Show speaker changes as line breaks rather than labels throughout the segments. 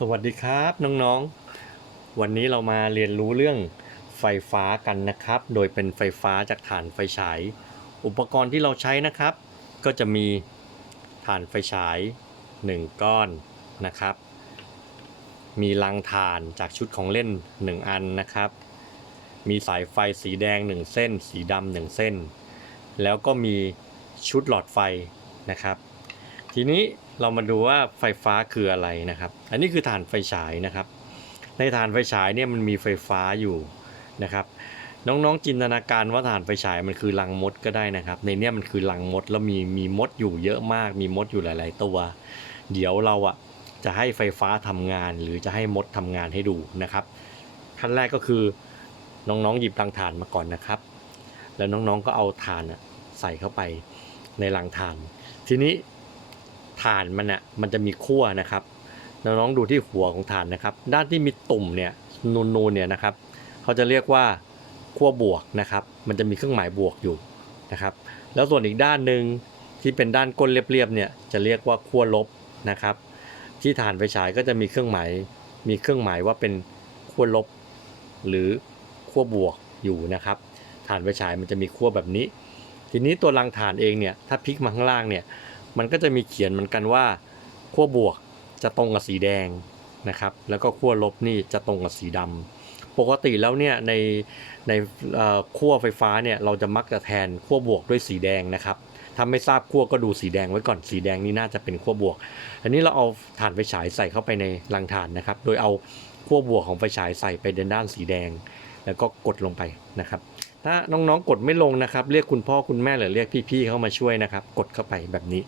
สวัสดีครับน้องๆ วันนี้เรามาเรียนรู้เรื่องไฟฟ้ากันนะครับ โดยเป็นไฟฟ้าจากถ่านไฟฉาย อุปกรณ์ที่เราใช้นะครับ ก็จะมีถ่านไฟฉาย 1 ก้อนนะครับ มีลังถ่านจากชุดของเล่น 1 อันนะครับ มีสายไฟสีแดง 1 เส้น สีดำหนึ่งเส้น แล้วก็มีชุดหลอดไฟนะครับ ทีนี้ เรามาดูว่าไฟฟ้าคืออะไรนะครับ อันนี้คือถ่านไฟฉายนะครับ ในถ่านไฟฉายเนี่ยมันมีไฟฟ้าอยู่นะครับ น้องๆจินตนาการว่าถ่านไฟฉายมันคือรังมดก็ได้นะครับ ในเนี้ยมันคือรังมดแล้วมีมีมดอยู่เยอะมาก มีมดอยู่หลาย ๆ ตัว เดี๋ยวเราอะจะให้ไฟฟ้าทำงาน หรือจะให้มดทำงานให้ดูนะครับ ขั้นแรกก็คือน้องๆหยิบรังถ่านมาก่อนนะครับ แล้วน้องๆก็เอาถ่านอะใส่เข้าไปในรังถ่าน ทีนี้ ถ่านมันอะมันจะมีขั้วนะครับน้องๆดูที่หัวของถ่านนะครับ ด้านที่มีตุ่มเนี่ยนูนๆเนี่ยนะครับเขาจะเรียกว่าขั้วบวกนะครับ มันจะมีเครื่องหมายบวกอยู่นะครับ แล้วส่วนอีกด้านหนึ่งที่เป็นด้านก้นเรียบๆเนี่ยจะเรียกว่าขั้วลบนะครับ ที่ถ่านไฟฉายก็จะมีเครื่องหมายมีเครื่องหมายว่าเป็นขั้วลบ หรือขั้วบวกอยู่นะครับถ่านไฟฉายมันจะมีขั้วแบบนี้ ทีนี้ตัวรังถ่านเองเนี่ยถ้าพลิกมาข้างล่างเนี่ย มันก็จะมีเขียนเหมือนกันว่าขั้วบวกจะตรงกับสีแดงนะครับ แล้วก็ขั้วลบนี่จะตรงกับสีดำปกติแล้วเนี่ยในในขั้วไฟฟ้าเนี่ยเราจะมักจะแทนขั้วบวกด้วยสีแดงนะครับถ้าไม่ทราบขั้วก็ดูสีแดงไว้ก่อนสีแดงนี่น่าจะเป็นขั้วบวก อันนี้เราเอาถ่านไฟฉายใส่เข้าไปในรังถ่านนะครับ โดยเอาขั้วบวกของไฟฉายใส่ไปในด้านสีแดง แล้วก็กดลงไปนะครับ ถ้าน้องๆ กดไม่ลงนะครับ เรียกคุณพ่อคุณแม่หรือเรียกพี่ๆเข้ามาช่วยนะครับ กดเข้าไปแบบนี้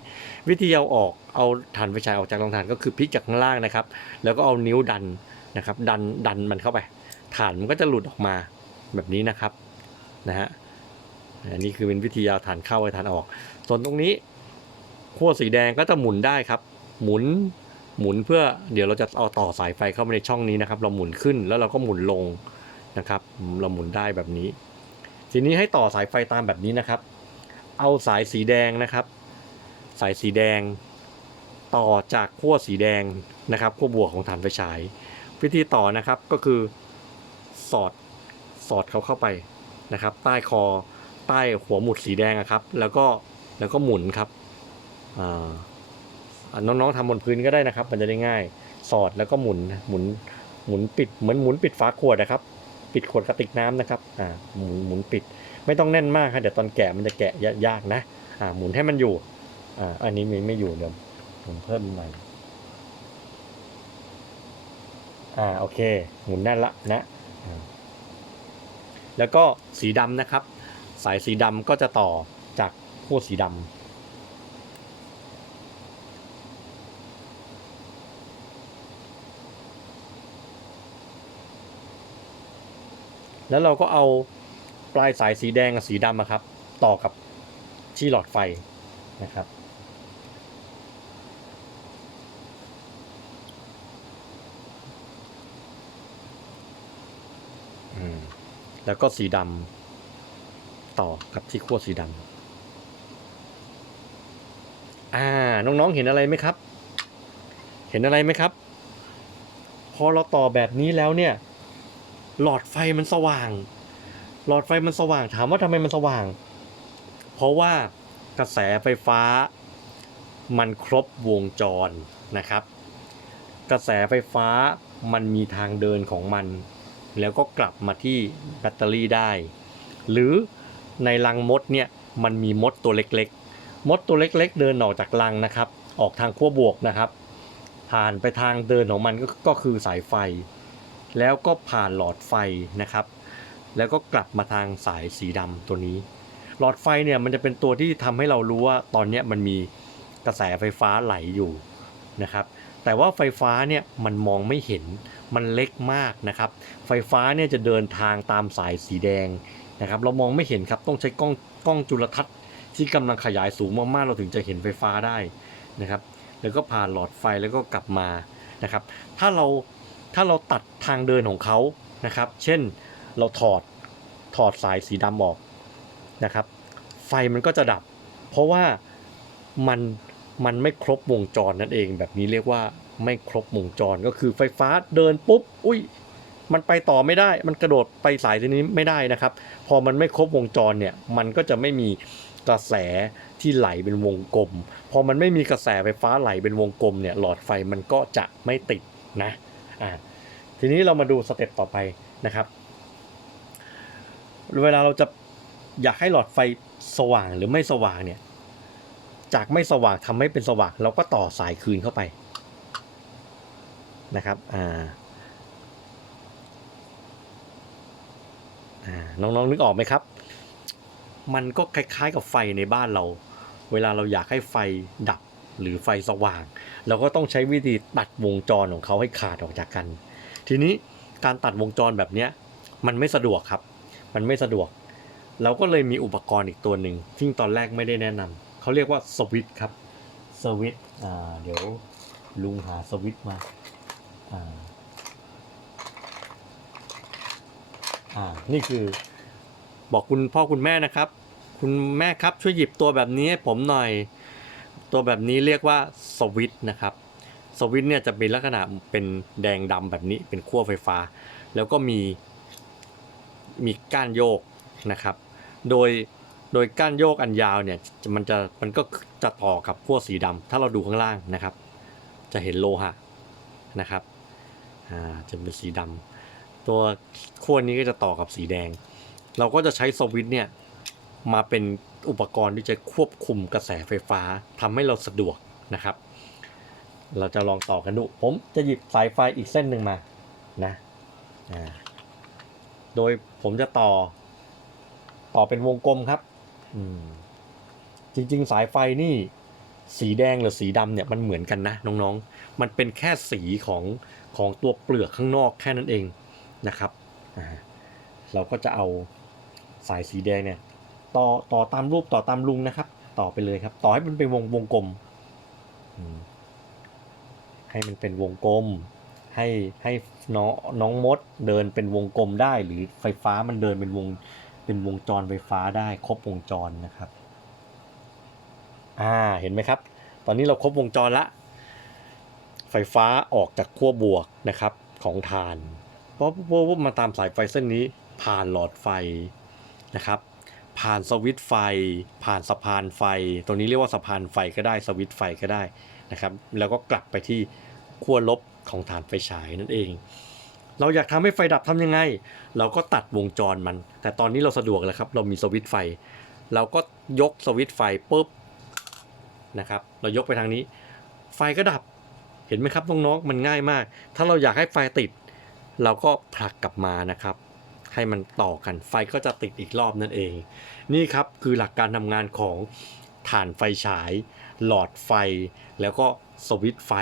วิธีเอาออกเอาถ่านไฟฉายออกจากรองถ่านก็คือพลิกจากข้างล่างนะครับ แล้วก็เอานิ้วดันนะครับ ดันดันมันเข้าไปถ่านมันก็จะหลุดออกมาแบบนี้นะครับนะฮะอันนี้คือเป็นวิธีเอาถ่านเข้าไปถ่านออก ส่วนตรงนี้ขั้วสีแดงก็จะหมุนได้ครับ หมุนหมุนเพื่อเดี๋ยวเราจะเอาต่อสายไฟเข้ามาในช่องนี้นะครับ เราหมุนขึ้นแล้วเราก็หมุนลงนะครับ เราหมุนได้แบบนี้ ทีนี้ให้ต่อสายไฟตามแบบนี้นะครับ เอาสายสีแดงนะครับ สายสีแดง ต่อจากขั้วสีแดงนะครับขั้วบวกของฐานไฟฉาย วิธีต่อนะครับก็คือสอดสอดเขาเข้าไปนะครับ ใต้คอใต้หัวหมุดสีแดงครับ แล้วก็แล้วก็หมุนครับน้องๆทำบนพื้นก็ได้นะครับ มันจะได้ง่าย สอดแล้วก็หมุนหมุนหมุนปิดเหมือนหมุนปิดฝาขวดนะครับ ปิดขวดกระติกน้ำนะครับอ่าหมุนหมุนปิด ไม่ต้องแน่นมากครับเดี๋ยวตอนแกะมันจะแกะยากนะอ่าหมุนให้มันอยู่อ่าอันนี้ไม่ไม่อยู่เดี๋ยวผมเพิ่มใหม่อ่าโอเค หมุนแน่นละนะแล้วก็สีดำนะครับ สายสีดำก็จะต่อจากขั้วสีดำ แล้วเราก็เอาปลายสายสีแดงกับสีดำครับ ต่อกับที่หลอดไฟนะครับ แล้วก็สีดำต่อกับที่ขั้วสีดำอ่า น้องๆเห็นอะไรไหมครับ เห็นอะไรไหมครับ พอเราต่อแบบนี้แล้วเนี่ย หลอดไฟมันสว่าง หลอดไฟมันสว่าง ถามว่าทำไมมันสว่าง เพราะว่ากระแสไฟฟ้ามันครบวงจรนะครับ กระแสไฟฟ้ามันมีทางเดินของมัน แล้วก็กลับมาที่แบตเตอรี่ได้ หรือในรังมดเนี่ยมันมีมดตัวเล็กๆ มดตัวเล็กๆ เดินออกจากรังนะครับ ออกทางขั้วบวกนะครับ ผ่านไปทางเดินของมันก็ก็คือสายไฟ แล้วก็ผ่านหลอดไฟนะครับ แล้วก็กลับมาทางสายสีดำตัวนี้ หลอดไฟเนี่ยมันจะเป็นตัวที่ทำให้เรารู้ว่าตอนนี้มันมีกระแสไฟฟ้าไหลอยู่นะครับ แต่ว่าไฟฟ้าเนี่ยมันมองไม่เห็นมันเล็กมากนะครับ ไฟฟ้าเนี่ยจะเดินทางตามสายสีแดงนะครับ เรามองไม่เห็นครับต้องใช้กล้องกล้องจุลทรรศน์ที่กำลังขยายสูงมากๆเราถึงจะเห็นไฟฟ้าได้นะครับ แล้วก็ผ่านหลอดไฟแล้วก็กลับมานะครับ ถ้าเรา ถ้าเราตัดทางเดินของเขานะครับ เช่นเราถอดถอดสายสีดำออกนะครับ ไฟมันก็จะดับ เพราะว่ามันมันไม่ครบวงจรนั่นเอง แบบนี้เรียกว่าไม่ครบวงจรก็คือไฟฟ้าเดินปุ๊บอุ้ยมันไปต่อไม่ได้ มันกระโดดไปสายทีนี้ไม่ได้นะครับ พอมันไม่ครบวงจรเนี่ย มันก็จะไม่มีกระแสที่ไหลเป็นวงกลม พอมันไม่มีกระแสไฟฟ้าไหลเป็นวงกลมเนี่ย หลอดไฟมันก็จะไม่ติดนะ อ่าทีนี้เรามาดูสเต็ปต่อไปนะครับ เวลาเราจะอยากให้หลอดไฟสว่างหรือไม่สว่างเนี่ย จากไม่สว่างทำให้เป็นสว่าง เราก็ต่อสายคืนเข้าไปนะครับอ่าอ่าน้องๆนึกออกไหมครับ มันก็คล้ายๆกับไฟในบ้านเรา เวลาเราอยากให้ไฟดับ หรือไฟสว่าง เราก็ต้องใช้วิธีตัดวงจรของเขาให้ขาดออกจากกัน ทีนี้การตัดวงจรแบบนี้มันไม่สะดวกครับ มันไม่สะดวก เราก็เลยมีอุปกรณ์อีกตัวหนึ่งซึ่งตอนแรกไม่ได้แนะนำเขาเรียกว่าสวิตช์ครับสวิตช์เดี๋ยวลุงหาสวิตช์มาอ่าอ่านี่คือบอกคุณพ่อคุณแม่นะครับ คุณแม่ครับช่วยหยิบตัวแบบนี้ให้ผมหน่อย ตัวแบบนี้เรียกว่าสวิตนะครับสวิตเนี่ยจะเป็นลักษณะเป็นแดงดำแบบนี้เป็นขั้วไฟฟ้า แล้วก็มีมีก้านโยกนะครับ โดยโดยก้านโยกอันยาวเนี่ยมันจะมันก็จะต่อกับขั้วสีดำถ้าเราดูข้างล่างนะครับ จะเห็นโลหะนะครับอ่าจะเป็นสีดำตัวขั้วนี้ก็จะต่อกับสีแดง เราก็จะใช้สวิตเนี่ย มาเป็นอุปกรณ์ที่จะควบคุมกระแสไฟฟ้าทำให้เราสะดวกนะครับ เราจะลองต่อกันดู ผมจะหยิบสายไฟอีกเส้นหนึ่งมานะโดยผมจะต่อ ต่อเป็นวงกลมครับจริง ๆ สายไฟนี่สีแดงหรือสีดำเนี่ยมันเหมือนกันนะน้องๆ มันเป็นแค่สีของของตัวเปลือกข้างนอกแค่นั้นเองนะครับ เราก็จะเอาสายสีแดงเนี่ย ต่อต่อตามรูปต่อตามลุงนะครับ ต่อไปเลยครับ ต่อให้มันเป็นวงวงกลมให้มันเป็นวงกลม ให้ให้น้องน้องมดเดินเป็นวงกลมได้ หรือไฟฟ้ามันเดินเป็นวงเป็นวงจรไฟฟ้าได้ครบวงจรนะครับอ่าเห็นไหมครับ ตอนนี้เราครบวงจรละ ไฟฟ้าออกจากขั้วบวกนะครับของฐานเพราะว่ามาตามสายไฟเส้นนี้ผ่านหลอดไฟนะครับ ผ่านสวิตไฟ ผ่านสะพานไฟ ตรงนี้เรียกว่าสะพานไฟก็ได้สวิตไฟก็ได้นะครับ แล้วก็กลับไปที่ขั้วลบของฐานไฟฉายนั่นเอง เราอยากทำให้ไฟดับทำยังไง เราก็ตัดวงจรมัน แต่ตอนนี้เราสะดวกแล้วครับ เรามีสวิตไฟ เราก็ยกสวิตไฟปุ๊บนะครับ เรายกไปทางนี้ ไฟก็ดับ เห็นไหมครับน้องๆมันง่ายมาก ถ้าเราอยากให้ไฟติด เราก็ผลักกลับมานะครับ ให้มันต่อกัน ไฟก็จะติดอีกรอบนั่นเอง นี่ครับคือหลักการทำงานของฐานไฟฉาย หลอดไฟ แล้วก็สวิตช์ไฟ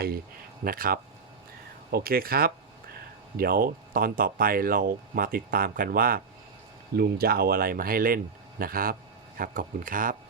นะครับ โอเคครับ เดี๋ยวตอนต่อไปเรามาติดตามกันว่า ลุงจะเอาอะไรมาให้เล่นนะครับ ครับ ขอบคุณครับ